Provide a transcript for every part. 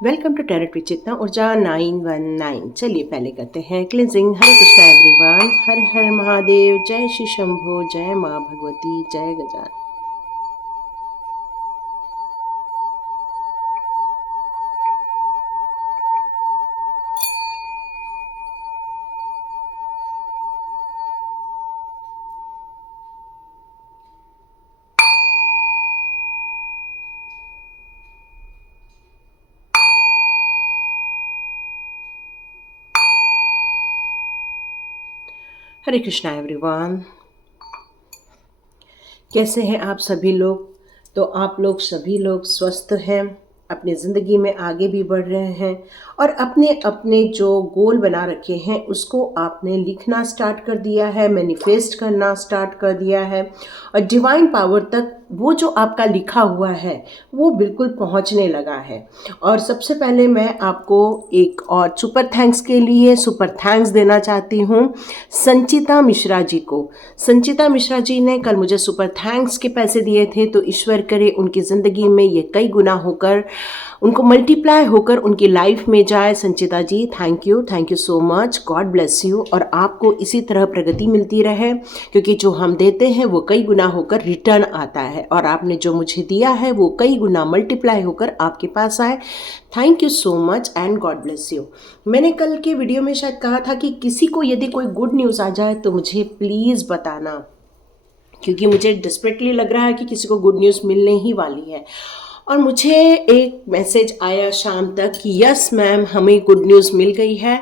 Welcome to tarot with चेतना ऊर्जा 919। चलिए पहले करते हैं क्लिनजिंग। हरे कृष्णा एवरीवन, हर हर महादेव, जय श्री शंभो, जय माँ भगवती, जय गजान। हरे कृष्णा एवरीवन, कैसे हैं आप सभी लोग? तो आप लोग सभी लोग स्वस्थ हैं, अपनी ज़िंदगी में आगे भी बढ़ रहे हैं और अपने अपने जो गोल बना रखे हैं उसको आपने लिखना स्टार्ट कर दिया है, मैनिफेस्ट करना स्टार्ट कर दिया है और डिवाइन पावर तक वो जो आपका लिखा हुआ है वो बिल्कुल पहुंचने लगा है। और सबसे पहले मैं आपको एक और सुपर थैंक्स के लिए सुपर थैंक्स देना चाहती हूँ संचिता मिश्रा जी को। संचिता मिश्रा जी ने कल मुझे सुपर थैंक्स के पैसे दिए थे, तो ईश्वर करे उनकी ज़िंदगी में ये कई गुना होकर उनको मल्टीप्लाई होकर उनकी लाइफ में जाए। Sanchita ji, thank you so much, god bless you. और आपको इसी तरह प्रगति मिलती रहे, क्योंकि जो हम देते हैं वो कई गुना होकर रिटर्न आता है और आपने जो मुझे दिया है वो कई गुना मल्टीप्लाई होकर आपके पास आए। Thank you so much and God bless you. मैंने कल के वीडियो में शायद कहा था कि किसी को यदि कोई गुड न्यूज़ आ जाए तो मुझे प्लीज़ बताना, क्योंकि मुझे डेस्परेटली लग रहा है कि किसी को गुड न्यूज़ मिलने ही वाली है। और मुझे एक मैसेज आया शाम तक कि यस मैम, हमें गुड न्यूज़ मिल गई है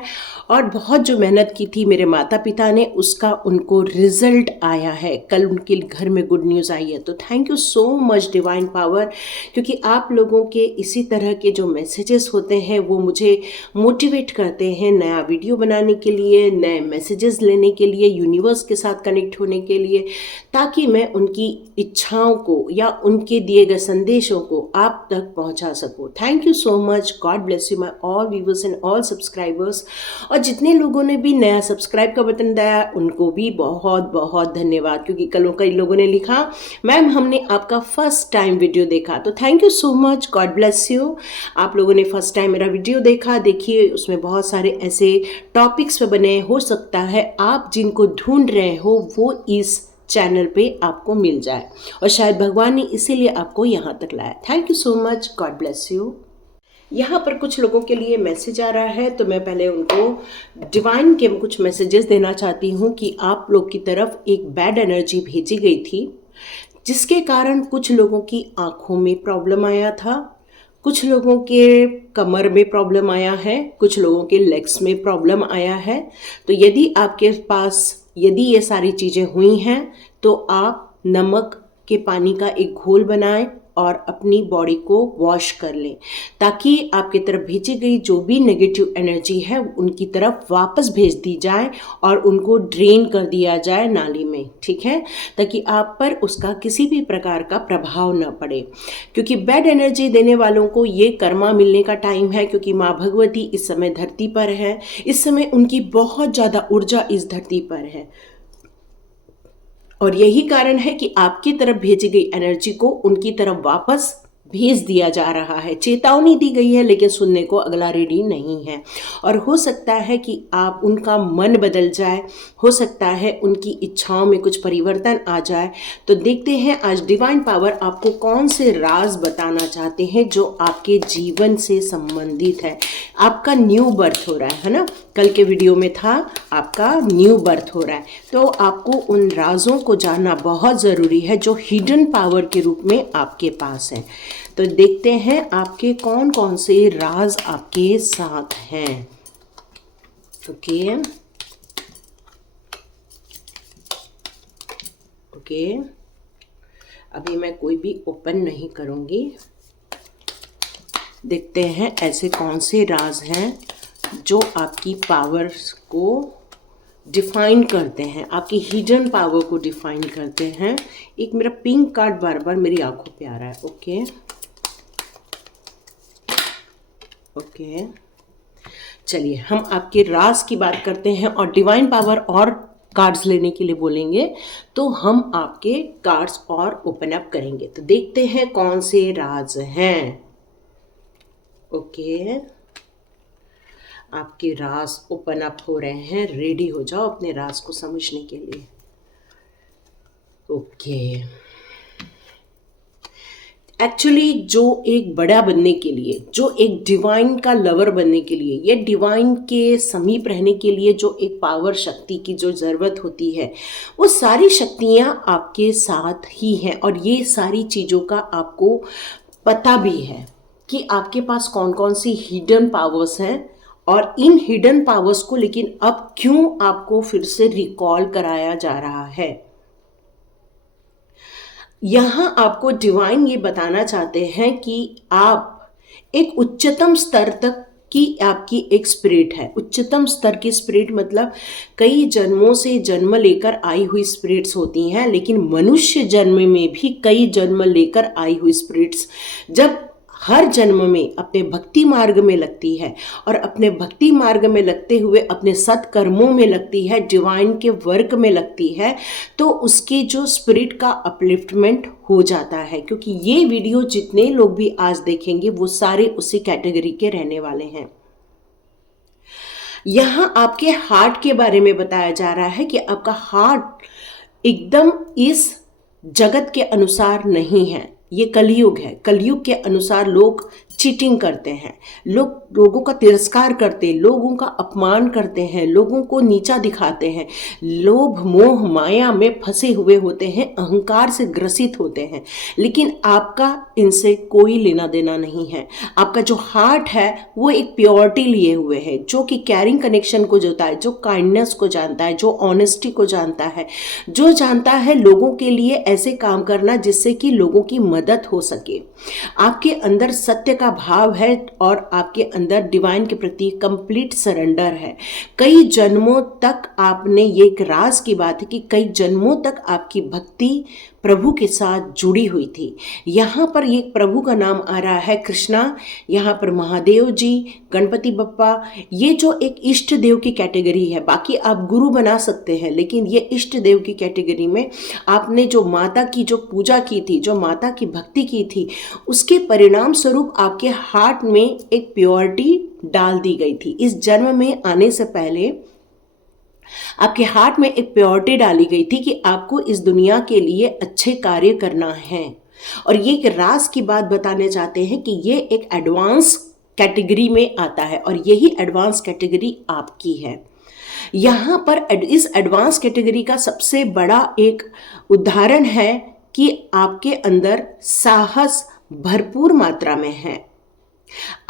और बहुत जो मेहनत की थी मेरे माता पिता ने उसका उनको रिजल्ट आया है। कल उनके घर में गुड न्यूज़ आई है, तो thank you so much divine power, क्योंकि आप लोगों के इसी तरह के जो मैसेजेस होते हैं वो मुझे मोटिवेट करते हैं नया वीडियो बनाने के लिए, नए मैसेजेस लेने के लिए, यूनिवर्स के साथ कनेक्ट होने के लिए, ताकि मैं उनकी इच्छाओं को या उनके दिए गए संदेशों को आप तक पहुंचा सकूं। Thank you so much, god bless you my all viewers and all subscribers. और जितने लोगों ने भी नया सब्सक्राइब का बटन दया उनको भी बहुत बहुत धन्यवाद, क्योंकि कल कई लोगों ने लिखा मैम हमने आपका फर्स्ट टाइम वीडियो देखा, तो thank you so much, god bless you. आप लोगों ने फर्स्ट टाइम मेरा वीडियो देखा, देखिए उसमें बहुत सारे ऐसे टॉपिक्स पे बने, हो सकता है आप जिनको ढूंढ रहे हो वो इस चैनल पे आपको मिल जाए और शायद भगवान ने इसीलिए आपको यहाँ तक लाया। Thank you so much, god bless you. यहाँ पर कुछ लोगों के लिए मैसेज आ रहा है, तो मैं पहले उनको डिवाइन के कुछ मैसेजेस देना चाहती हूँ कि आप लोग की तरफ एक बैड एनर्जी भेजी गई थी, जिसके कारण कुछ लोगों की आंखों में प्रॉब्लम आया था, कुछ लोगों के कमर में प्रॉब्लम आया है, कुछ लोगों के लेग्स में प्रॉब्लम आया है। तो यदि आपके पास यदि ये सारी चीज़ें हुई हैं तो आप नमक के पानी का एक घोल बनाएं और अपनी बॉडी को वॉश कर लें, ताकि आपकी तरफ भेजी गई जो भी नेगेटिव एनर्जी है उनकी तरफ वापस भेज दी जाए और उनको ड्रेन कर दिया जाए नाली में, ठीक है, ताकि आप पर उसका किसी भी प्रकार का प्रभाव न पड़े। क्योंकि बैड एनर्जी देने वालों को ये कर्मा मिलने का टाइम है, क्योंकि माँ भगवती इस समय धरती पर है, इस समय उनकी बहुत ज़्यादा ऊर्जा इस धरती पर है और यही कारण है कि आपकी तरफ भेजी गई एनर्जी को उनकी तरफ वापस भेज दिया जा रहा है। चेतावनी दी गई है लेकिन सुनने को अगला रेडी नहीं है। और हो सकता है कि आप उनका मन बदल जाए, हो सकता है उनकी इच्छाओं में कुछ परिवर्तन आ जाए। तो देखते हैं आज डिवाइन पावर आपको कौन से राज बताना चाहते हैं जो आपके जीवन से संबंधित है। आपका न्यू बर्थ हो रहा है ना, कल के वीडियो में था आपका न्यू बर्थ हो रहा है, तो आपको उन राजों को जानना बहुत ज़रूरी है जो हिडन पावर के रूप में आपके पास है। तो देखते हैं आपके कौन कौन से राज आपके साथ हैं। ओके ओके, अभी मैं कोई भी ओपन नहीं करूँगी। देखते हैं ऐसे कौन से राज हैं जो आपकी पावर्स को डिफाइन करते हैं, आपकी हिडन पावर को डिफाइन करते हैं। एक मेरा पिंक कार्ड बार बार मेरी आंखों पे आ रहा है। ओके ओके, चलिए हम आपके राज की बात करते हैं और डिवाइन पावर और कार्ड्स लेने के लिए बोलेंगे तो हम आपके कार्ड्स और ओपन अप करेंगे। तो देखते हैं कौन से राज हैं। ओके, आपके राज ओपन अप हो रहे हैं। रेडी हो जाओ अपने राज को समझने के लिए। ओके, एक्चुअली जो एक बड़ा बनने के लिए, जो एक डिवाइन का लवर बनने के लिए, ये डिवाइन के समीप रहने के लिए जो एक पावर शक्ति की जो ज़रूरत होती है, वो सारी शक्तियाँ आपके साथ ही हैं। और ये सारी चीज़ों का आपको पता भी है कि आपके पास कौन कौन सी हिडन पावर्स हैं। और इन हिडन पावर्स को लेकिन अब क्यों आपको फिर से रिकॉल कराया जा रहा है, यहाँ आपको डिवाइन ये बताना चाहते हैं कि आप एक उच्चतम स्तर तक की आपकी एक स्पिरिट है। उच्चतम स्तर की स्पिरिट मतलब कई जन्मों से जन्म लेकर आई हुई स्पिरिट्स होती हैं, लेकिन मनुष्य जन्म में भी कई जन्म लेकर आई हुई स्पिरिट्स जब हर जन्म में अपने भक्ति मार्ग में लगती है और अपने भक्ति मार्ग में लगते हुए अपने सत्कर्मों में लगती है, डिवाइन के वर्क में लगती है, तो उसके जो स्पिरिट का अपलिफ्टमेंट हो जाता है। क्योंकि ये वीडियो जितने लोग भी आज देखेंगे वो सारे उसी कैटेगरी के रहने वाले हैं। यहाँ आपके हार्ट के बारे में बताया जा रहा है कि आपका हार्ट एकदम इस जगत के अनुसार नहीं है। ये कलयुग है। कलयुग के अनुसार लोग चीटिंग करते हैं, लोगों का तिरस्कार करते हैं, लोगों का अपमान करते हैं, लोगों को नीचा दिखाते हैं, लोभ मोह माया में फंसे हुए होते हैं, अहंकार से ग्रसित होते हैं। लेकिन आपका इनसे कोई लेना देना नहीं है। आपका जो हार्ट है वो एक प्योरिटी लिए हुए है, जो कि कैरिंग कनेक्शन को जोता है, जो काइंडनेस को जानता है, जो ऑनेस्टी को जानता है, जो जानता है लोगों के लिए ऐसे काम करना जिससे कि लोगों की मदद हो सके। आपके अंदर सत्य का भाव है और आपके अंदर डिवाइन के प्रति कंप्लीट सरेंडर है। कई जन्मों तक आपने, ये एक राज की बात है कि कई जन्मों तक आपकी भक्ति प्रभु के साथ जुड़ी हुई थी। यहाँ पर ये प्रभु का नाम आ रहा है कृष्णा, यहाँ पर महादेव जी, गणपति बप्पा, ये जो एक इष्ट देव की कैटेगरी है। बाकी आप गुरु बना सकते हैं, लेकिन ये इष्ट देव की कैटेगरी में आपने जो माता की जो पूजा की थी, जो माता की भक्ति की थी, उसके परिणाम स्वरूप आपके हार्ट में एक प्योरिटी डाल दी गई थी। इस जन्म में आने से पहले आपके हार्ट में एक प्योरिटी डाली गई थी कि आपको इस दुनिया के लिए अच्छे कार्य करना है। और ये एक राज की बात बताने चाहते हैं कि ये एक एडवांस कैटेगरी में आता है और यही एडवांस कैटेगरी आपकी है। यहाँ पर इस एडवांस कैटेगरी का सबसे बड़ा एक उदाहरण है कि आपके अंदर साहस भरपूर मात्रा में है।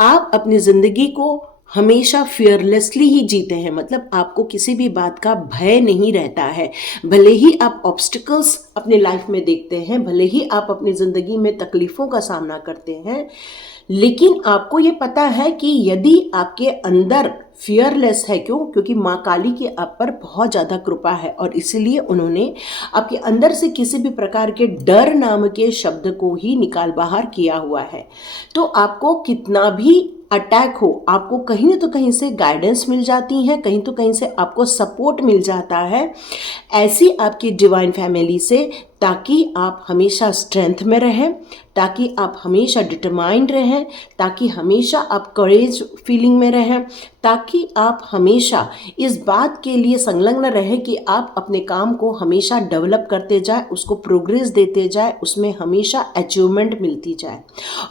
आप अपनी जिंदगी को हमेशा फियरलेसली ही जीते हैं, मतलब आपको किसी भी बात का भय नहीं रहता है। भले ही आप ऑब्स्टिकल्स अपने लाइफ में देखते हैं, भले ही आप अपनी ज़िंदगी में तकलीफ़ों का सामना करते हैं, लेकिन आपको ये पता है कि यदि आपके अंदर फियरलेस है, क्यों? क्योंकि माँ काली की आप पर बहुत ज़्यादा कृपा है और इसलिए उन्होंने आपके अंदर से किसी भी प्रकार के डर नाम के शब्द को ही निकाल बाहर किया हुआ है। तो आपको कितना भी अटैक हो, आपको कहीं न तो कहीं से गाइडेंस मिल जाती है, कहीं तो कहीं से आपको सपोर्ट मिल जाता है ऐसी आपकी डिवाइन फैमिली से, ताकि आप हमेशा स्ट्रेंथ में रहें, ताकि आप हमेशा डिटरमाइंड रहें, ताकि हमेशा आप करेज फीलिंग में रहें, ताकि आप हमेशा इस बात के लिए संलग्न रहें कि आप अपने काम को हमेशा डेवलप करते जाए, उसको प्रोग्रेस देते जाए, उसमें हमेशा अचीवमेंट मिलती जाए,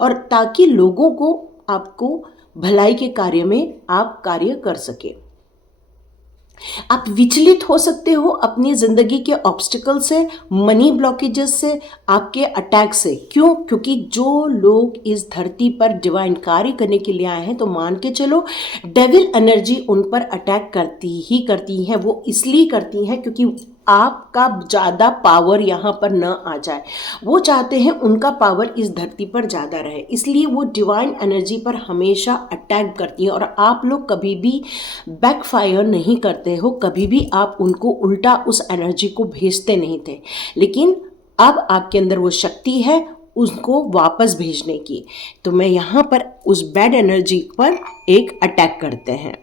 और ताकि लोगों को, आपको भलाई के कार्य में आप कार्य कर सके। आप विचलित हो सकते हो अपनी जिंदगी के ऑब्स्टिकल से, मनी ब्लॉकेजेस से, आपके अटैक से। क्यों? क्योंकि जो लोग इस धरती पर डिवाइन कार्य करने के लिए आए हैं, तो मान के चलो डेविल एनर्जी उन पर अटैक करती ही करती है। वो इसलिए करती हैं क्योंकि आपका ज़्यादा पावर यहाँ पर न आ जाए। वो चाहते हैं उनका पावर इस धरती पर ज़्यादा रहे, इसलिए वो डिवाइन एनर्जी पर हमेशा अटैक करती हैं। और आप लोग कभी भी बैकफायर नहीं करते हो, कभी भी आप उनको उल्टा उस एनर्जी को भेजते नहीं थे। लेकिन अब आपके अंदर वो शक्ति है उसको वापस भेजने की। तो मैं यहाँ पर उस बैड एनर्जी पर एक अटैक करते हैं।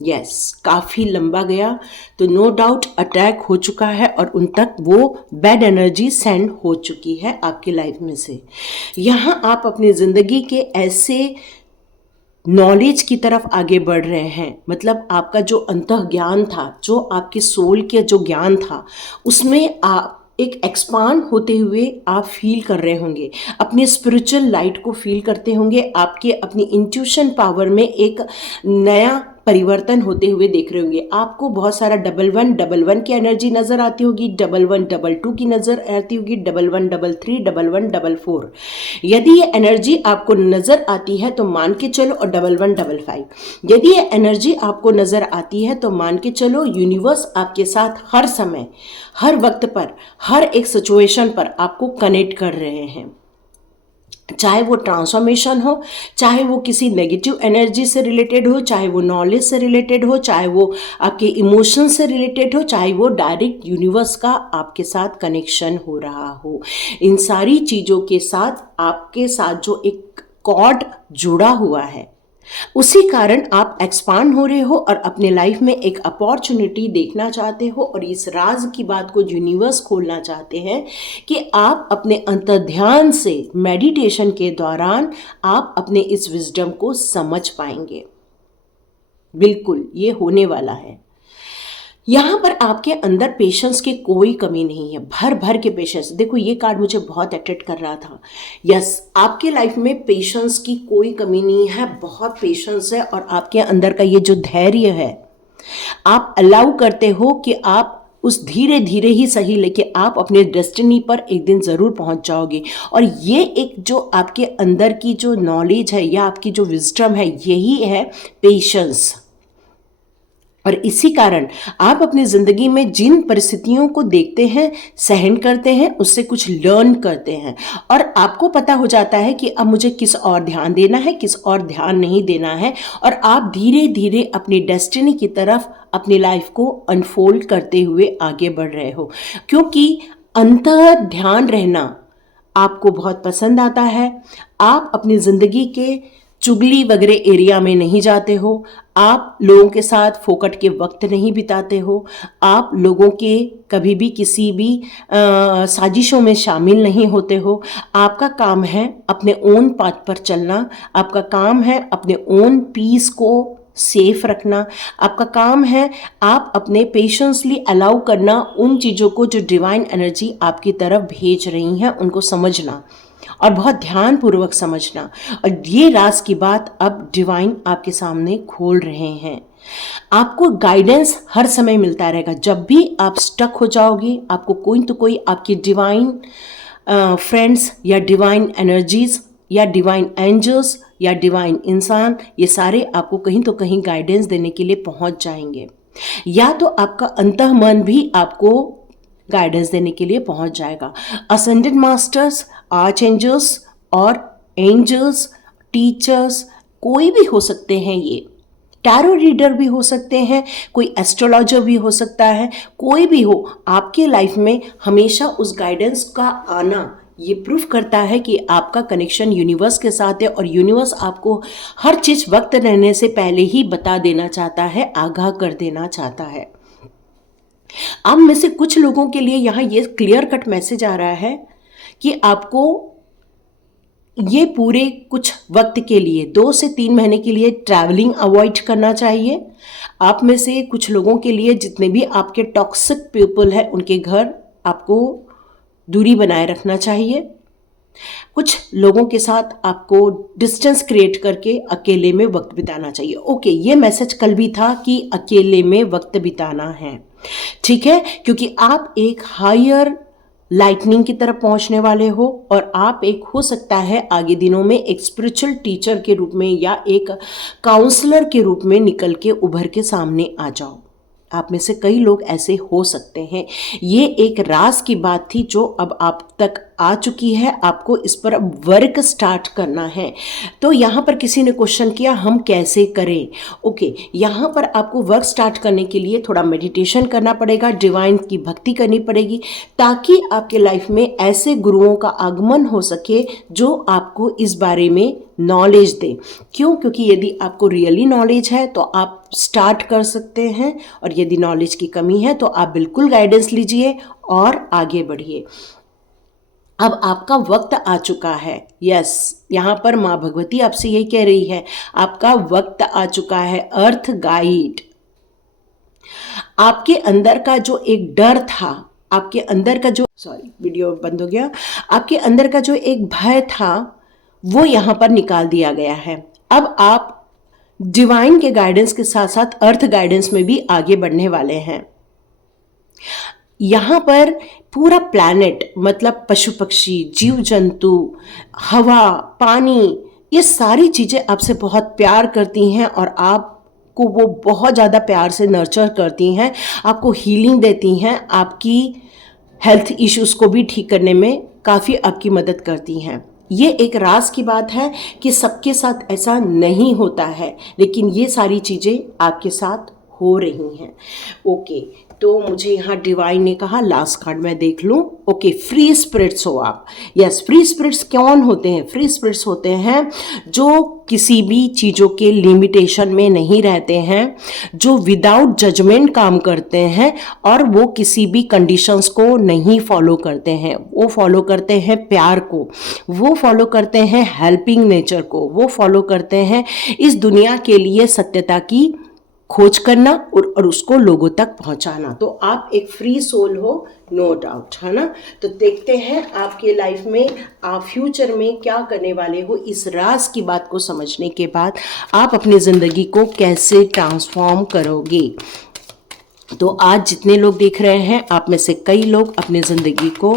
यस, काफ़ी लंबा गया, तो नो डाउट अटैक हो चुका है और उन तक वो बैड एनर्जी सेंड हो चुकी है आपकी लाइफ में से। यहाँ आप अपनी ज़िंदगी के ऐसे नॉलेज की तरफ आगे बढ़ रहे हैं, मतलब आपका जो अंतः ज्ञान था, जो आपके सोल के जो ज्ञान था, उसमें आप एक एक्सपांड होते हुए आप फील कर रहे होंगे, अपनी स्पिरिचुअल लाइट को फील करते होंगे, आपके अपनी इंट्यूशन पावर में एक नया परिवर्तन होते हुए देख रहे होंगे। आपको बहुत सारा 1111 की एनर्जी नज़र आती होगी, 1122 की नज़र आती होगी, 1133, 1144। यदि ये एनर्जी आपको नज़र आती है तो मान के चलो, और 1155। यदि ये एनर्जी आपको नज़र आती है तो मान के चलो यूनिवर्स आपके साथ हर समय, हर वक्त पर, हर एक सिचुएशन पर आपको कनेक्ट कर रहे हैं। चाहे वो ट्रांसफॉर्मेशन हो, चाहे वो किसी नेगेटिव एनर्जी से रिलेटेड हो, चाहे वो नॉलेज से रिलेटेड हो, चाहे वो आपके इमोशन से रिलेटेड हो, चाहे वो डायरेक्ट यूनिवर्स का आपके साथ कनेक्शन हो रहा हो, इन सारी चीज़ों के साथ आपके साथ जो एक कॉर्ड जुड़ा हुआ है, उसी कारण आप एक्सपांड हो रहे हो और अपने लाइफ में एक अपॉर्चुनिटी देखना चाहते हो और इस राज की बात को यूनिवर्स खोलना चाहते हैं कि आप अपने अंतर्ध्यान से मेडिटेशन के दौरान आप अपने इस विजडम को समझ पाएंगे। बिल्कुल ये होने वाला है। यहाँ पर आपके अंदर पेशेंस की कोई कमी नहीं है, भर भर के पेशेंस। देखो ये कार्ड मुझे बहुत अट्रैक्ट कर रहा था। यस, आपके लाइफ में पेशेंस की कोई कमी नहीं है, बहुत पेशेंस है और आपके अंदर का ये जो धैर्य है, आप अलाउ करते हो कि आप उस धीरे धीरे ही सही, लेकिन आप अपने डेस्टिनी पर एक दिन ज़रूर पहुंच जाओगे। और ये एक जो आपके अंदर की जो नॉलेज है या आपकी जो विजडम है, यही है पेशेंस। और इसी कारण आप अपनी ज़िंदगी में जिन परिस्थितियों को देखते हैं, सहन करते हैं, उससे कुछ लर्न करते हैं और आपको पता हो जाता है कि अब मुझे किस और ध्यान देना है, किस और ध्यान नहीं देना है, और आप धीरे धीरे अपनी डेस्टिनी की तरफ अपनी लाइफ को अनफोल्ड करते हुए आगे बढ़ रहे हो, क्योंकि अंतर ध्यान रहना आपको बहुत पसंद आता है। आप अपनी ज़िंदगी के चुगली वगैरह एरिया में नहीं जाते हो, आप लोगों के साथ फोकट के वक्त नहीं बिताते हो, आप लोगों के कभी भी किसी भी साजिशों में शामिल नहीं होते हो। आपका काम है अपने ओन पाथ पर चलना, आपका काम है अपने ओन पीस को सेफ रखना, आपका काम है आप अपने पेशेंसली अलाउ करना उन चीज़ों को जो डिवाइन एनर्जी आपकी तरफ भेज रही हैं, उनको समझना और बहुत ध्यानपूर्वक समझना। और ये राज की बात अब डिवाइन आपके सामने खोल रहे हैं। आपको गाइडेंस हर समय मिलता रहेगा। जब भी आप स्टक हो जाओगे, आपको कोई तो कोई आपकी डिवाइन फ्रेंड्स या डिवाइन एनर्जीज या डिवाइन एंजल्स या डिवाइन इंसान, ये सारे आपको कहीं तो कहीं गाइडेंस देने के लिए पहुंच जाएंगे, या तो आपका अंतः मन भी आपको गाइडेंस देने के लिए पहुंच जाएगा। असेंडेड मास्टर्स, आर्च एंजल्स और एंजल्स, टीचर्स कोई भी हो सकते हैं, ये टैरो रीडर भी हो सकते हैं, कोई एस्ट्रोलॉजर भी हो सकता है, कोई भी हो, आपके लाइफ में हमेशा उस गाइडेंस का आना ये प्रूफ करता है कि आपका कनेक्शन यूनिवर्स के साथ है और यूनिवर्स आपको हर चीज़ वक्त रहने से पहले ही बता देना चाहता है, आगाह कर देना चाहता है। अब में से कुछ लोगों के लिए यहाँ ये क्लियर कट मैसेज आ रहा है कि आपको ये पूरे कुछ वक्त के लिए 2 से 3 महीने के लिए ट्रैवलिंग अवॉइड करना चाहिए। आप में से कुछ लोगों के लिए जितने भी आपके टॉक्सिक पीपल है, उनके घर आपको दूरी बनाए रखना चाहिए। कुछ लोगों के साथ आपको डिस्टेंस क्रिएट करके अकेले में वक्त बिताना चाहिए। ओके, ये मैसेज कल भी था कि अकेले में वक्त बिताना है, ठीक है, क्योंकि आप एक हायर लाइटनिंग की तरफ पहुंचने वाले हो और आप एक हो सकता है आगे दिनों में एक स्पिरिचुअल टीचर के रूप में या एक काउंसलर के रूप में निकल के उभर के सामने आ जाओ। आप में से कई लोग ऐसे हो सकते हैं। ये एक राज की बात थी जो अब आप तक आ चुकी है, आपको इस पर अब वर्क स्टार्ट करना है। तो यहाँ पर किसी ने क्वेश्चन किया हम कैसे करें। ओके, यहाँ पर आपको वर्क स्टार्ट करने के लिए थोड़ा मेडिटेशन करना पड़ेगा, डिवाइन की भक्ति करनी पड़ेगी, ताकि आपके लाइफ में ऐसे गुरुओं का आगमन हो सके जो आपको इस बारे में नॉलेज दें। क्यों? क्योंकि यदि आपको रियली नॉलेज है तो आप स्टार्ट कर सकते हैं, और यदि नॉलेज की कमी है तो आप बिल्कुल गाइडेंस लीजिए और आगे बढ़िए। अब आपका वक्त आ चुका है। यस, यहाँ पर माँ भगवती आपसे यही कह रही है, आपका वक्त आ चुका है। अर्थ गाइड, आपके अंदर का जो एक डर था, आपके अंदर का जो, सॉरी वीडियो बंद हो गया, आपके अंदर का जो एक भय था वो यहाँ पर निकाल दिया गया है। अब आप डिवाइन के गाइडेंस के साथ साथ अर्थ गाइडेंस में भी आगे बढ़ने वाले हैं। यहाँ पर पूरा प्लैनेट, मतलब पशु पक्षी, जीव जंतु, हवा, पानी, ये सारी चीज़ें आपसे बहुत प्यार करती हैं और आपको वो बहुत ज़्यादा प्यार से नर्चर करती हैं, आपको हीलिंग देती हैं, आपकी हेल्थ इश्यूज़ को भी ठीक करने में काफ़ी आपकी मदद करती हैं। ये एक राज की बात है कि सबके साथ ऐसा नहीं होता है, लेकिन ये सारी चीज़ें आपके साथ हो रही हैं। ओके, तो मुझे यहाँ डिवाइन ने कहा लास्ट कार्ड मैं देख लूँ। ओके, फ्री स्पिरिट्स हो आप। यस, फ्री स्पिरिट्स कौन होते हैं? फ्री स्पिरिट्स होते हैं जो किसी भी चीज़ों के लिमिटेशन में नहीं रहते हैं, जो विदाउट जजमेंट काम करते हैं, और वो किसी भी कंडीशंस को नहीं फॉलो करते हैं। वो फॉलो करते हैं प्यार को, वो फॉलो करते हैं हेल्पिंग नेचर को, वो फॉलो करते हैं इस दुनिया के लिए सत्यता की खोज करना और उसको लोगों तक पहुंचाना। तो आप एक फ्री सोल हो, नो डाउट, है ना। तो देखते हैं आपके लाइफ में आप फ्यूचर में क्या करने वाले हो। इस राज की बात को समझने के बाद आप अपनी ज़िंदगी को कैसे ट्रांसफॉर्म करोगे। तो आज जितने लोग देख रहे हैं, आप में से कई लोग अपनी ज़िंदगी को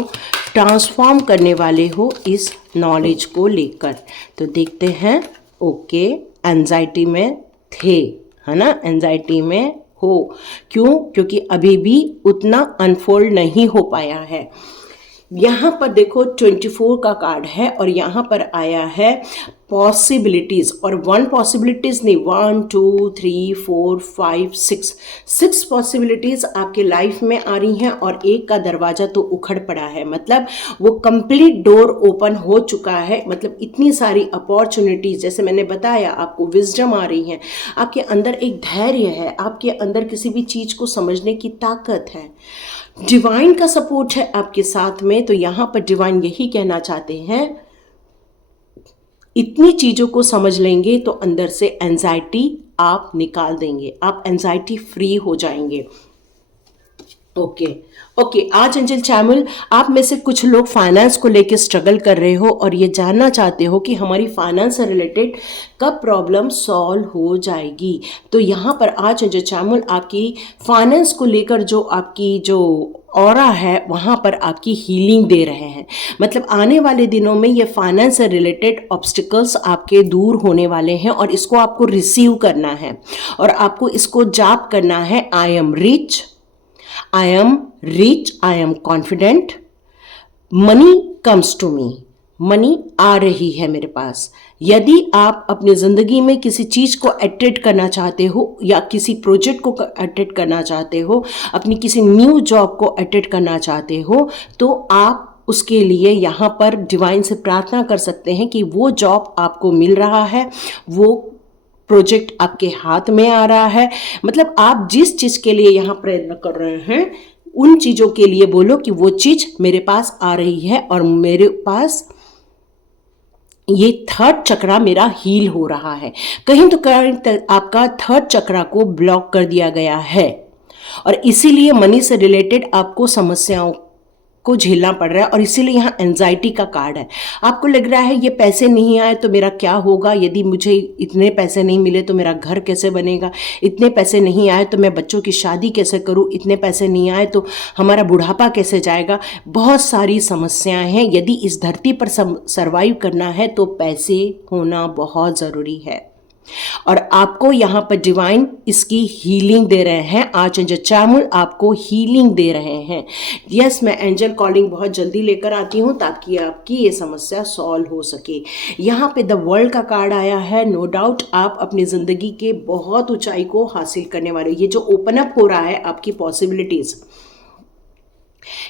ट्रांसफॉर्म करने वाले हो इस नॉलेज को लेकर। तो देखते हैं। ओके, एंजाइटी में थे, है ना, एंजाइटी में हो। क्यों? क्योंकि अभी भी उतना अनफोल्ड नहीं हो पाया है। यहाँ पर देखो 24 का कार्ड है और यहाँ पर आया है पॉसिबिलिटीज, और 1 पॉसिबिलिटीज नहीं, 1 2 3 4 5 6 पॉसिबिलिटीज आपके लाइफ में आ रही हैं, और एक का दरवाजा तो उखड़ पड़ा है, मतलब वो कंप्लीट डोर ओपन हो चुका है। मतलब इतनी सारी अपॉर्चुनिटीज, जैसे मैंने बताया, आपको विजडम आ रही है, आपके अंदर एक धैर्य है, आपके अंदर किसी भी चीज को समझने की ताकत है, डिवाइन का सपोर्ट है आपके साथ में। तो यहाँ पर डिवाइन यही कहना चाहते हैं, इतनी चीज़ों को समझ लेंगे तो अंदर से एंजाइटी आप निकाल देंगे, आप एंजाइटी फ्री हो जाएंगे। ओके, आज एंजल चैमुल, आप में से कुछ लोग फाइनेंस को लेकर स्ट्रगल कर रहे हो और ये जानना चाहते हो कि हमारी फाइनेंस से रिलेटेड कब प्रॉब्लम सॉल्व हो जाएगी। तो यहाँ पर आज एंजल चैमुल आपकी फाइनेंस को लेकर जो आपकी जो ऑरा है वहाँ पर आपकी हीलिंग दे रहे हैं। मतलब आने वाले दिनों में ये फाइनेंस से रिलेटेड ऑब्स्टिकल्स आपके दूर होने वाले हैं, और इसको आपको रिसीव करना है और आपको इसको जाप करना है। I am rich, I am rich, I am confident, money comes to me, money आ रही है मेरे पास। यदि आप अपनी ज़िंदगी में किसी चीज़ को अट्रैक्ट करना चाहते हो या किसी प्रोजेक्ट को अट्रैक्ट करना चाहते हो, अपनी किसी न्यू जॉब को अट्रैक्ट करना चाहते हो, तो आप उसके लिए यहाँ पर डिवाइन से प्रार्थना कर सकते हैं कि वो जॉब आपको मिल रहा है, वो प्रोजेक्ट आपके हाथ में आ रहा है। मतलब आप जिस चीज़ के लिए यहाँ प्रयत्न कर रहे हैं, उन चीज़ों के लिए बोलो कि वो चीज़ मेरे पास आ रही है और मेरे पास ये थर्ड चक्रा मेरा हील हो रहा है। कहीं तो कहीं आपका थर्ड चक्रा को ब्लॉक कर दिया गया है और इसीलिए मनी से रिलेटेड आपको समस्याओं को झेलना पड़ रहा है, और इसीलिए यहाँ एंजाइटी का कार्ड है। आपको लग रहा है ये पैसे नहीं आए तो मेरा क्या होगा, यदि मुझे इतने पैसे नहीं मिले तो मेरा घर कैसे बनेगा, इतने पैसे नहीं आए तो मैं बच्चों की शादी कैसे करूँ, इतने पैसे नहीं आए तो हमारा बुढ़ापा कैसे जाएगा। बहुत सारी समस्याएं हैं। यदि इस धरती पर सर्वाइव करना है तो पैसे होना बहुत ज़रूरी है, और आपको यहाँ पर डिवाइन इसकी हीलिंग दे रहे हैं। आज एंजल चैमुल आपको हीलिंग दे रहे हैं। यस, मैं एंजल कॉलिंग बहुत जल्दी लेकर आती हूँ ताकि आपकी ये समस्या सॉल्व हो सके। यहाँ पे द वर्ल्ड का कार्ड आया है। नो डाउट आप अपनी ज़िंदगी के बहुत ऊंचाई को हासिल करने वाले हो। ये जो ओपन अप हो रहा है आपकी पॉसिबिलिटीज़,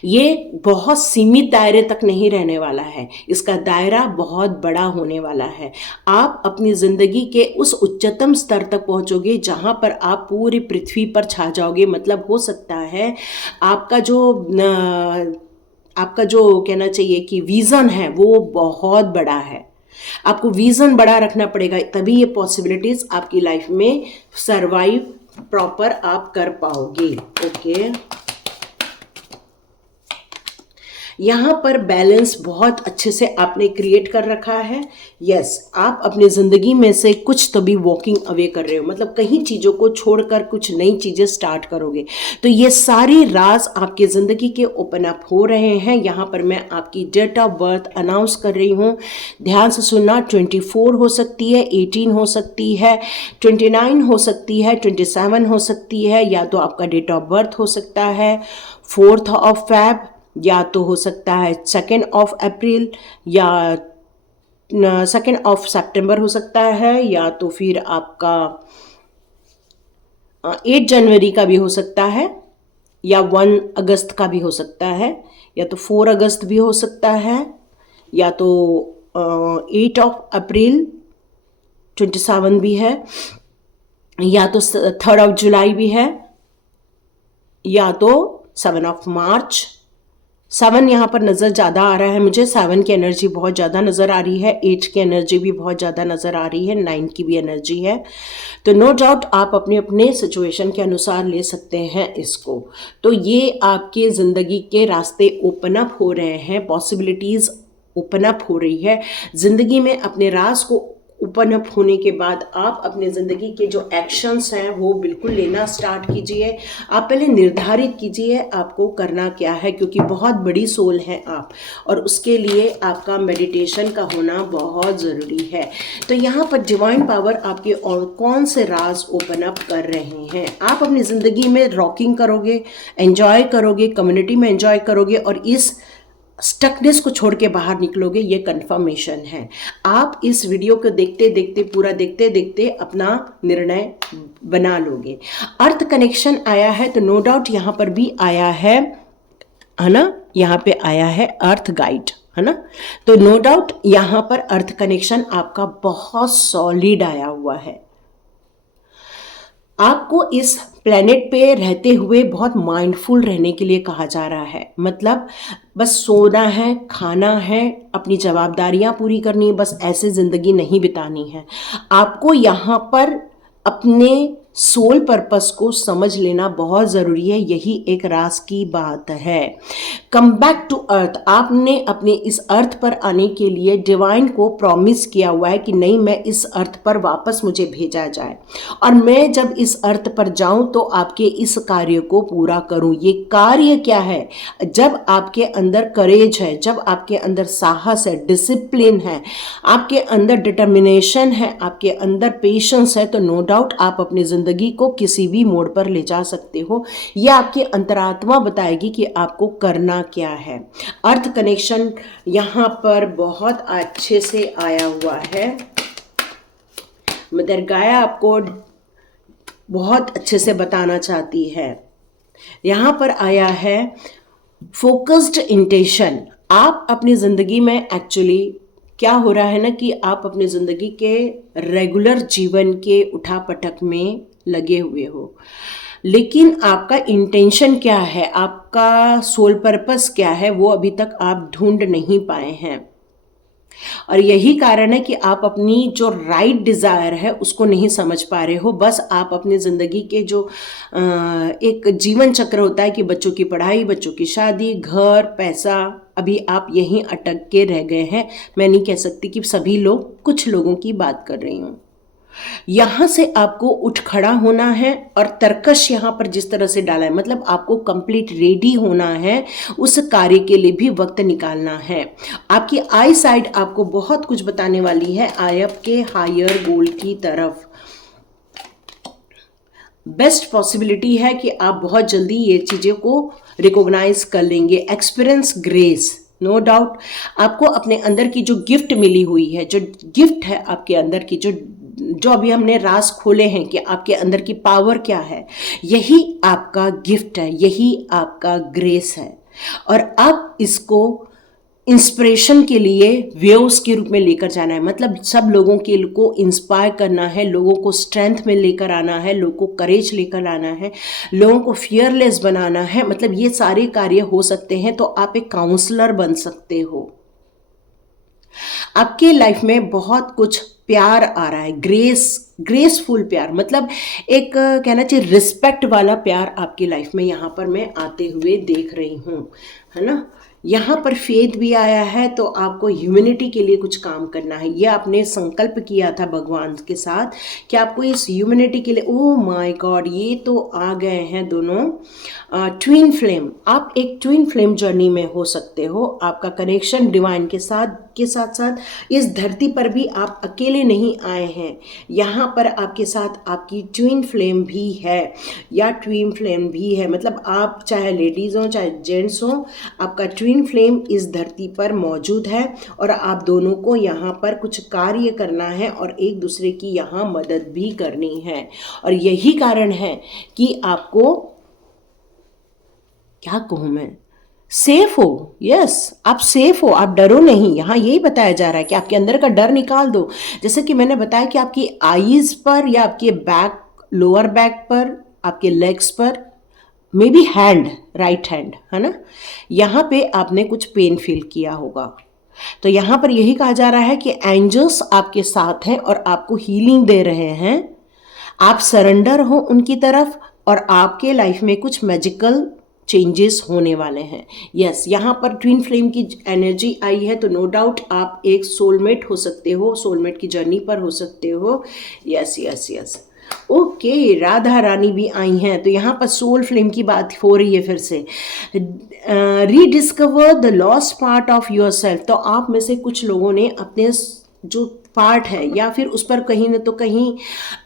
ये बहुत सीमित दायरे तक नहीं रहने वाला है, इसका दायरा बहुत बड़ा होने वाला है। आप अपनी ज़िंदगी के उस उच्चतम स्तर तक पहुंचोगे जहां पर आप पूरी पृथ्वी पर छा जाओगे। मतलब हो सकता है आपका जो कहना चाहिए कि विज़न है वो बहुत बड़ा है। आपको विज़न बड़ा रखना पड़ेगा, तभी ये पॉसिबिलिटीज़ आपकी लाइफ में सरवाइव प्रॉपर आप कर पाओगे। ओके, यहाँ पर बैलेंस बहुत अच्छे से आपने क्रिएट कर रखा है। यस, आप अपनी ज़िंदगी में से कुछ तो भी वॉकिंग अवे कर रहे हो, मतलब कहीं चीज़ों को छोड़कर कुछ नई चीज़ें स्टार्ट करोगे। तो ये सारी राज आपकी ज़िंदगी के ओपन अप हो रहे हैं। यहाँ पर मैं आपकी डेट ऑफ बर्थ अनाउंस कर रही हूँ, ध्यान से सुनना। 24 हो सकती है, 18 हो सकती है, 29 हो सकती है, 27 हो सकती है, या तो आपका डेट ऑफ बर्थ हो सकता है 4 ऑफ फेब, या तो हो सकता है 2 ऑफ अप्रैल, या 2 ऑफ सितंबर हो सकता है, या तो फिर आपका 8 जनवरी का भी हो सकता है, या 1 अगस्त का भी हो सकता है, या तो 4 अगस्त भी हो सकता है, या तो 8 ऑफ अप्रैल 27 भी है, या तो 3 ऑफ जुलाई भी है, या तो 7 ऑफ मार्च। 7 यहाँ पर नज़र ज़्यादा आ रहा है मुझे, 7 की एनर्जी बहुत ज़्यादा नज़र आ रही है, 8 की एनर्जी भी बहुत ज़्यादा नज़र आ रही है, 9 की भी एनर्जी है। तो नो डाउट आप अपने अपने सिचुएशन के अनुसार ले सकते हैं इसको। तो ये आपके ज़िंदगी के रास्ते ओपन अप हो रहे हैं, पॉसिबिलिटीज़ ओपन अप हो रही है ज़िंदगी में। अपने राज को ओपन अप होने के बाद आप अपने ज़िंदगी के जो एक्शंस हैं वो बिल्कुल लेना स्टार्ट कीजिए। आप पहले निर्धारित कीजिए आपको करना क्या है, क्योंकि बहुत बड़ी सोल है आप, और उसके लिए आपका मेडिटेशन का होना बहुत ज़रूरी है। तो यहाँ पर डिवाइन पावर आपके और कौन से राज ओपन अप कर रहे हैं। आप अपनी ज़िंदगी में रॉकिंग करोगे, एंजॉय करोगे, कम्युनिटी में एंजॉय करोगे, और इस स्टकनेस को छोड़ के बाहर निकलोगे, ये कंफर्मेशन है। आप इस वीडियो को देखते देखते, पूरा देखते देखते अपना निर्णय बना लोगे। अर्थ कनेक्शन आया है, तो नो डाउट यहाँ पर भी आया है ना, यहाँ पे आया है अर्थ गाइड, है ना। तो नो डाउट यहाँ पर अर्थ कनेक्शन आपका बहुत सॉलिड आया हुआ है। आपको इस प्लेनेट पे रहते हुए बहुत माइंडफुल रहने के लिए कहा जा रहा है। मतलब बस सोना है, खाना है, अपनी जवाबदारियां पूरी करनी है, बस ऐसे ज़िंदगी नहीं बितानी है। आपको यहाँ पर अपने सोल पर्पस को समझ लेना बहुत ज़रूरी है, यही एक राज की बात है। कम बैक टू अर्थ, आपने अपने इस अर्थ पर आने के लिए डिवाइन को प्रॉमिस किया हुआ है कि नहीं, मैं इस अर्थ पर वापस मुझे भेजा जाए, और मैं जब इस अर्थ पर जाऊं तो आपके इस कार्य को पूरा करूं। ये कार्य क्या है? जब आपके अंदर करेज है, जब आपके अंदर साहस है, डिसिप्लिन है, आपके अंदर डिटर्मिनेशन है, आपके अंदर पेशेंस है, तो नो डाउट आप अपनी ज़िंदगी को किसी भी मोड़ पर ले जा सकते हो। यह आपकी अंतरात्मा बताएगी कि आपको करना क्या है। अर्थ कनेक्शन यहाँ पर बहुत अच्छे से आया हुआ है। मदर गाया आपको बहुत अच्छे से बताना चाहती है। यहाँ पर आया है फोकस्ड इंटेंशन। आप अपनी ज़िंदगी में एक्चुअली क्या हो रहा है ना, कि आप अपनी ज़िंदगी के रेगुलर जीवन के उठापटक में लगे हुए हो, लेकिन आपका इंटेंशन क्या है, आपका सोल पर्पस क्या है, वो अभी तक आप ढूंढ नहीं पाए हैं। और यही कारण है कि आप अपनी जो राइट डिज़ायर है उसको नहीं समझ पा रहे हो। बस आप अपनी ज़िंदगी के जो एक जीवन चक्र होता है कि बच्चों की पढ़ाई, बच्चों की शादी, घर, पैसा, अभी आप यहीं अटक के रह गए हैं। मैं नहीं कह सकती कि सभी लोग, कुछ लोगों की बात कर रही हूँ। यहाँ से आपको उठ खड़ा होना है, और तर्कश यहाँ पर जिस तरह से डाला है, मतलब आपको कंप्लीट रेडी होना है, उस कार्य के लिए भी वक्त निकालना है। आपकी आई साइड आपको बहुत कुछ बताने वाली है, आपके हायर गोल की तरफ। बेस्ट पॉसिबिलिटी है कि आप बहुत जल्दी ये चीज़ों को रिकॉग्नाइज कर लेंगे। एक्सपीरियंस ग्रेस, नो डाउट आपको अपने अंदर की जो गिफ्ट मिली हुई है, जो गिफ्ट है आपके अंदर की, जो अभी हमने राज खोले हैं कि आपके अंदर की पावर क्या है, यही आपका गिफ्ट है, यही आपका ग्रेस है। और अब इसको इंस्पिरेशन के लिए वेव्स के रूप में लेकर जाना है। मतलब सब लोगों के को इंस्पायर करना है, लोगों को स्ट्रेंथ में लेकर आना है, लोगों को करेज लेकर आना है, लोगों को फियरलेस बनाना है। मतलब ये सारे कार्य हो सकते हैं। तो आप एक काउंसलर बन सकते हो। आपके लाइफ में बहुत कुछ प्यार आ रहा है, ग्रेसफुल प्यार, मतलब एक कहना चाहिए रिस्पेक्ट वाला प्यार आपकी लाइफ में यहाँ पर मैं आते हुए देख रही हूँ, है ना। यहाँ पर फेथ भी आया है। तो आपको ह्यूमैनिटी के लिए कुछ काम करना है। ये आपने संकल्प किया था भगवान के साथ कि आपको इस ह्यूमैनिटी के लिए, ओह माय गॉड, ये तो आ गए हैं दोनों ट्विन फ्लेम। आप एक ट्विन फ्लेम जर्नी में हो सकते हो। आपका कनेक्शन डिवाइन के साथ साथ इस धरती पर भी आप अकेले नहीं आए हैं। यहाँ पर आपके साथ आपकी ट्विन फ्लेम भी है या ट्विन फ्लेम भी है। मतलब आप चाहे लेडीज़ हो चाहे जेंट्स हो, आपका ट्विन फ्लेम इस धरती पर मौजूद है और आप दोनों को यहाँ पर कुछ कार्य करना है और एक दूसरे की यहाँ मदद भी करनी है। और यही कारण है कि आपको, क्या कहूँ मैं, सेफ हो। यस, आप सेफ हो, आप डरो नहीं। यहाँ यही बताया जा रहा है कि आपके अंदर का डर निकाल दो। जैसे कि मैंने बताया कि आपकी आईज पर या आपके बैक, लोअर बैक पर, आपके लेग्स पर, may be hand, right hand, है ना, यहाँ पे आपने कुछ पेन फील किया होगा। तो यहाँ पर यही कहा जा रहा है कि एंजल्स आपके साथ हैं और आपको हीलिंग दे रहे हैं। आप सरेंडर हो उनकी तरफ और आपके लाइफ में कुछ मैजिकल चेंजेस होने वाले हैं। यस, यहाँ पर ट्विन फ्लेम की एनर्जी आई है। तो नो डाउट आप एक सोलमेट हो सकते हो, सोलमेट की जर्नी पर हो सकते हो। Yes yes yes, okay, Radha Rani भी आई हैं। तो यहाँ पर सोल फ्लेम की बात हो रही है फिर से। Rediscover the lost part of your self. तो आप में से कुछ लोगों ने अपने जो पार्ट है या फिर उस पर कहीं न तो कहीं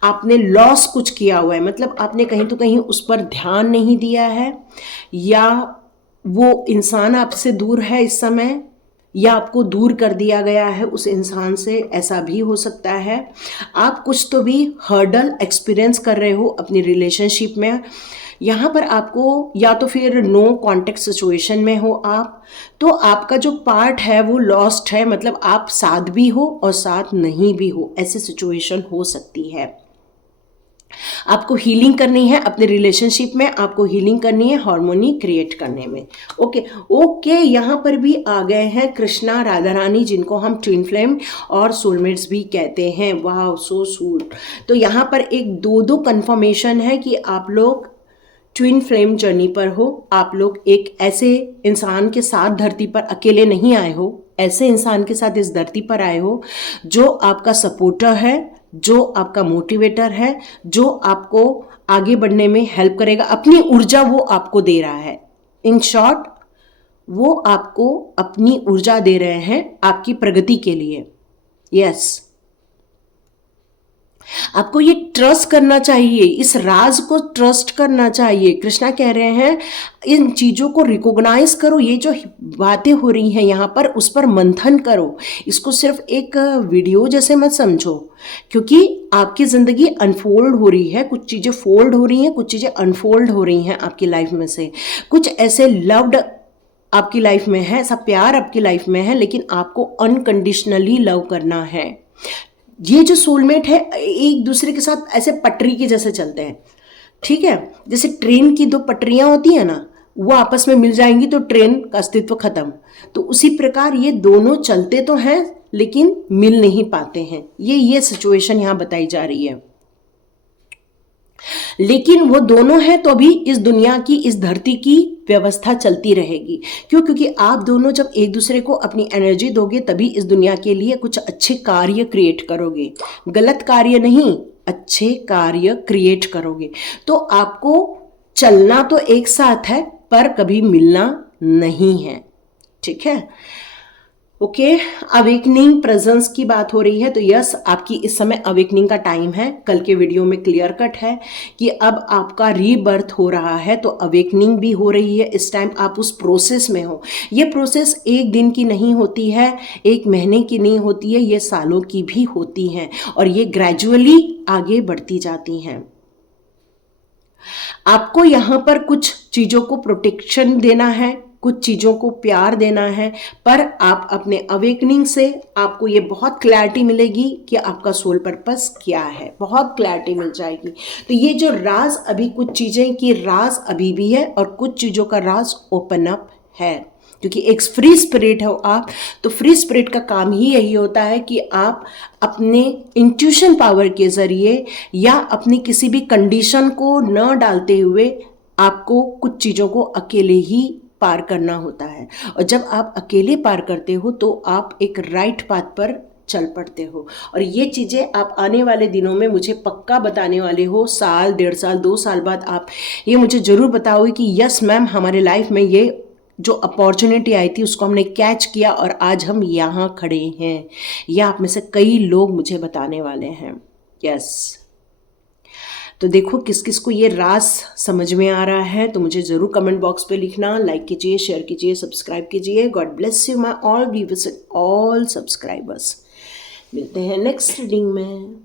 आपने लॉस कुछ किया हुआ है। मतलब आपने कहीं तो कहीं उस पर ध्यान नहीं दिया है, या वो इंसान आपसे दूर है इस समय, या आपको दूर कर दिया गया है उस इंसान से, ऐसा भी हो सकता है। आप कुछ तो भी हर्डल एक्सपीरियंस कर रहे हो अपनी रिलेशनशिप में। यहाँ पर आपको या तो फिर नो कॉन्टेक्ट सिचुएशन में हो आप, तो आपका जो पार्ट है वो लॉस्ट है। मतलब आप साथ भी हो और साथ नहीं भी हो, ऐसी सिचुएशन हो सकती है। आपको हीलिंग करनी है अपने रिलेशनशिप में, आपको हीलिंग करनी है हार्मोनी क्रिएट करने में। ओके, यहाँ पर भी आ गए हैं कृष्णा राधा रानी, जिनको हम ट्विन फ्लेम और सोलमेट्स भी कहते हैं। वाह, सो स्वीट। तो यहाँ पर एक दो कंफर्मेशन है कि आप लोग ट्विन फ्लेम जर्नी पर हो। आप लोग एक ऐसे इंसान के साथ धरती पर अकेले नहीं आए हो, ऐसे इंसान के साथ इस धरती पर आए हो जो आपका सपोर्टर है, जो आपका मोटिवेटर है, जो आपको आगे बढ़ने में हेल्प करेगा। अपनी ऊर्जा वो आपको दे रहा है। इन शॉर्ट, वो आपको अपनी ऊर्जा दे रहे हैं आपकी प्रगति के लिए। यस, आपको ये ट्रस्ट करना चाहिए, इस राज को ट्रस्ट करना चाहिए। कृष्णा कह रहे हैं इन चीज़ों को रिकॉग्नाइज करो। ये जो बातें हो रही हैं यहाँ पर, उस पर मंथन करो। इसको सिर्फ एक वीडियो जैसे मत समझो, क्योंकि आपकी ज़िंदगी अनफोल्ड हो रही है। कुछ चीज़ें फोल्ड हो रही हैं, कुछ चीज़ें अनफोल्ड हो रही हैं आपकी लाइफ में से। कुछ ऐसे लव्ड आपकी लाइफ में है, ऐसा प्यार आपकी लाइफ में है, लेकिन आपको अनकंडीशनली लव करना है। ये जो सोलमेट है एक दूसरे के साथ ऐसे पटरी के जैसे चलते हैं, ठीक है। जैसे ट्रेन की दो पटरियां होती है ना, वो आपस में मिल जाएंगी तो ट्रेन का अस्तित्व खत्म। तो उसी प्रकार ये दोनों चलते तो हैं लेकिन मिल नहीं पाते हैं। ये सिचुएशन यहाँ बताई जा रही है। लेकिन वो दोनों हैं तो भी इस दुनिया की, इस धरती की व्यवस्था चलती रहेगी। क्यों? क्योंकि आप दोनों जब एक दूसरे को अपनी एनर्जी दोगे तभी इस दुनिया के लिए कुछ अच्छे कार्य क्रिएट करोगे। गलत कार्य नहीं, अच्छे कार्य क्रिएट करोगे। तो आपको चलना तो एक साथ है पर कभी मिलना नहीं है, ठीक है। ओके, अवेकनिंग प्रेजेंस की बात हो रही है। तो यस, आपकी इस समय अवेकनिंग का टाइम है। कल के वीडियो में क्लियर कट है कि अब आपका रीबर्थ हो रहा है, तो अवेकनिंग भी हो रही है। इस टाइम आप उस प्रोसेस में हो। ये प्रोसेस एक दिन की नहीं होती है, एक महीने की नहीं होती है, ये सालों की भी होती हैं और ये ग्रेजुअली आगे बढ़ती जाती हैं। आपको यहाँ पर कुछ चीज़ों को प्रोटेक्शन देना है, कुछ चीज़ों को प्यार देना है, पर आप अपने अवेकनिंग से आपको ये बहुत क्लैरिटी मिलेगी कि आपका सोल पर्पस क्या है, बहुत क्लैरिटी मिल जाएगी। तो ये जो राज, अभी कुछ चीज़ें की राज अभी भी है और कुछ चीज़ों का राज ओपन अप है, क्योंकि एक फ्री स्पिरिट हो आप। तो फ्री स्पिरिट का काम ही यही होता है कि आप अपने इंट्यूशन पावर के ज़रिए या अपनी किसी भी कंडीशन को न डालते हुए आपको कुछ चीज़ों को अकेले ही पार करना होता है। और जब आप अकेले पार करते हो तो आप एक राइट पाथ पर चल पड़ते हो। और ये चीज़ें आप आने वाले दिनों में मुझे पक्का बताने वाले हो, साल, 1.5 साल, 2 साल बाद आप ये मुझे ज़रूर बताओगे कि यस मैम, हमारे लाइफ में ये जो अपॉर्चुनिटी आई थी उसको हमने कैच किया और आज हम यहाँ खड़े हैं। या आप में से कई लोग मुझे बताने वाले हैं। यस, तो देखो किस किस को ये राज समझ में आ रहा है, तो मुझे ज़रूर कमेंट बॉक्स पे लिखना। लाइक कीजिए, शेयर कीजिए, सब्सक्राइब कीजिए। God bless you my all viewers and all subscribers. मिलते हैं नेक्स्ट रीडिंग में।